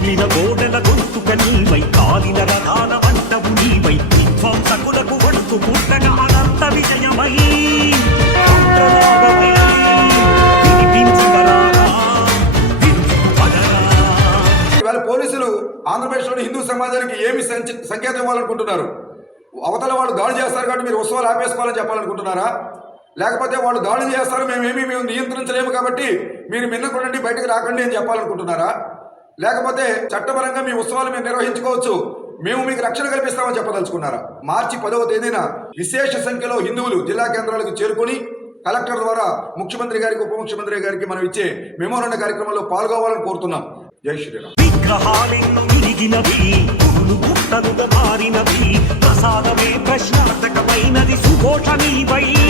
కూలిన గోడల గొంతుక నీవై కాలిన రథాల వంటవు నీవై. విధ్వంసకులకు వణుకు పుట్టగా అనంత విజయమై. ఇవాళ పోలీసులు ఆంధ్రప్రదేశ్లోని హిందూ సమాజానికి ఏమి సంకేతం ఇవ్వాలనుకుంటున్నారు? అవతల వాళ్ళు దాడి చేస్తారు కాబట్టి మీరు ఉత్సవాలు ఆపేసుకోవాలని చెప్పాలనుకుంటున్నారా? లేకపోతే వాళ్ళు దాడి చేస్తారు మేమేమీ మేము నియంత్రించలేము కాబట్టి మీరు మిన్నకుండండి బయటకు రాకండి అని చెప్పాలనుకుంటున్నారా? లేకపోతే చట్టపరంగా మీ ఉత్సవాలు మేము నిర్వహించుకోవచ్చు. మేము మీకు రక్షణ కల్పిస్తామని చెప్పదలుచుకున్నారా? మార్చి పదవ తేదీన విశేష సంఖ్యలో హిందువులు జిల్లా కేంద్రాలకు చేరుకొని కలెక్టర్ ద్వారా ముఖ్యమంత్రి గారికి ఉప ముఖ్యమంత్రి గారికి మనం ఇచ్చే మెమోరండ కార్యక్రమంలో పాల్గొవాలని కోరుతున్నాం. జై శ్రీరామ్. ప్రసాదమే ప్రశ్నార్థకమైనది సుఘోషణీవై